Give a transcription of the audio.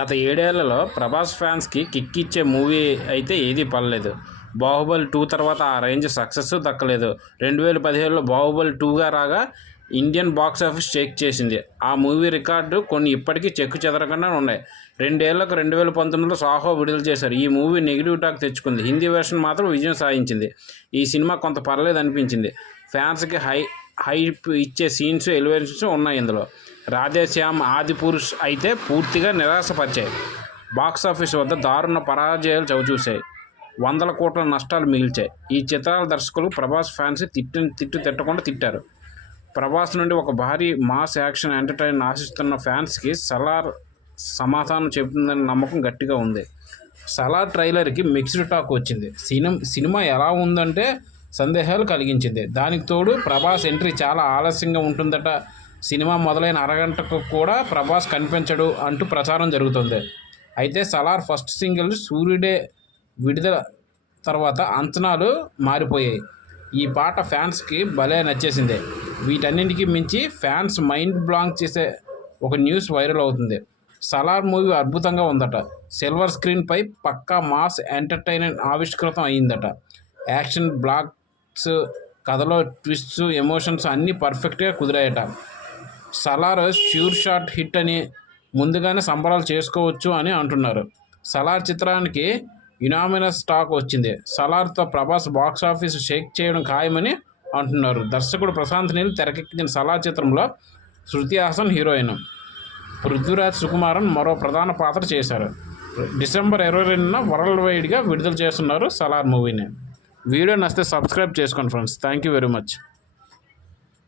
గత ఏడేళ్ళలో ప్రభాస్ ఫ్యాన్స్కి కిక్ ఇచ్చే మూవీ అయితే ఏదీ పడలేదు. బాహుబలి టూ తర్వాత ఆ రేంజ్ సక్సెస్ దక్కలేదు. రెండు వేల పదిహేడులో బాహుబలి టూగా రాగా ఇండియన్ బాక్స్ ఆఫీస్ చెక్ చేసింది. ఆ మూవీ రికార్డు కొన్ని ఇప్పటికీ చెక్కు చెదరకుండా ఉన్నాయి. రెండేళ్ళకు రెండు వేల పంతొమ్మిదిలో సాహో విడుదల చేశారు. ఈ మూవీ నెగిటివ్ టాక్ తెచ్చుకుంది. హిందీ వెర్షన్ మాత్రం విజయం సాధించింది. ఈ సినిమా కొంత పర్లేదు అనిపించింది ఫ్యాన్స్కి హై హైప్ ఇచ్చే సీన్స్ ఎలివేషన్స్ ఉన్నాయి ఇందులో. రాధేశ్యామ్ ఆదిపురుష్ అయితే పూర్తిగా నిరాశపరిచాయి. బాక్స్ ఆఫీస్ వద్ద దారుణ పరాజయాలు చవిచూశాయి. వందల కోట్ల నష్టాలు మిగిల్చాయి. ఈ చిత్రాల దర్శకులు ప్రభాస్ ఫ్యాన్స్ తిట్టు తిట్టు తిట్టకుండా తిట్టారు. ప్రభాస్ నుండి ఒక భారీ మాస్ యాక్షన్ ఎంటర్టైన్ ఆశిస్తున్న ఫ్యాన్స్కి సలార్ సమాధానం చెబుతుందనే నమ్మకం గట్టిగా ఉంది. సలార్ ట్రైలర్కి మిక్స్డ్ టాక్ వచ్చింది. సినిమా సినిమా ఎలా ఉందంటే సందేహాలు కలిగించింది. దానికి తోడు ప్రభాస్ ఎంట్రీ చాలా ఆలస్యంగా ఉంటుందట. సినిమా మొదలైన అరగంటకు కూడా ప్రభాస్ కనిపించడు అంటూ ప్రచారం జరుగుతుంది. అయితే సలార్ ఫస్ట్ సింగిల్ సూర్యుడే విడుదల తర్వాత అంచనాలు మారిపోయాయి. ఈ పాట ఫ్యాన్స్కి భలే నచ్చేసింది. వీటన్నింటికి మించి ఫ్యాన్స్ మైండ్ బ్లాంక్ చేసే ఒక న్యూస్ వైరల్ అవుతుంది. సలార్ మూవీ అద్భుతంగా ఉందట. సిల్వర్ స్క్రీన్పై పక్కా మాస్ ఎంటర్టైన్మెంట్ ఆవిష్కృతం అయ్యిందట యాక్షన్ బ్లాక్స్ కథలో ట్విస్ట్స్ ఎమోషన్స్ అన్నీ పర్ఫెక్ట్గా కుదిరాయట. సలార్ ష్యూర్ షాట్ హిట్ అని ముందుగానే సంబరాలు చేసుకోవచ్చు అని అంటున్నారు. సలార్ చిత్రానికి యునామినస్ టాక్ వచ్చింది. సలార్తో ప్రభాస్ బాక్స్ ఆఫీస్ షేక్ చేయడం ఖాయమని అంటున్నారు. దర్శకుడు ప్రశాంత్ నీల్ తెరకెక్కించిన సలార్ చిత్రంలో శృతి హాసన్ హీరోయిన్ పృథ్వీరాజ్ సుకుమారన్ మరో ప్రధాన పాత్ర చేశారు. డిసెంబర్ ఇరవై రెండున వరల్డ్ వైడ్గా విడుదల చేస్తున్నారు సలార్ మూవీని. వీడియో నచ్చితే సబ్స్క్రైబ్ చేసుకోండి friends. Thank you very much.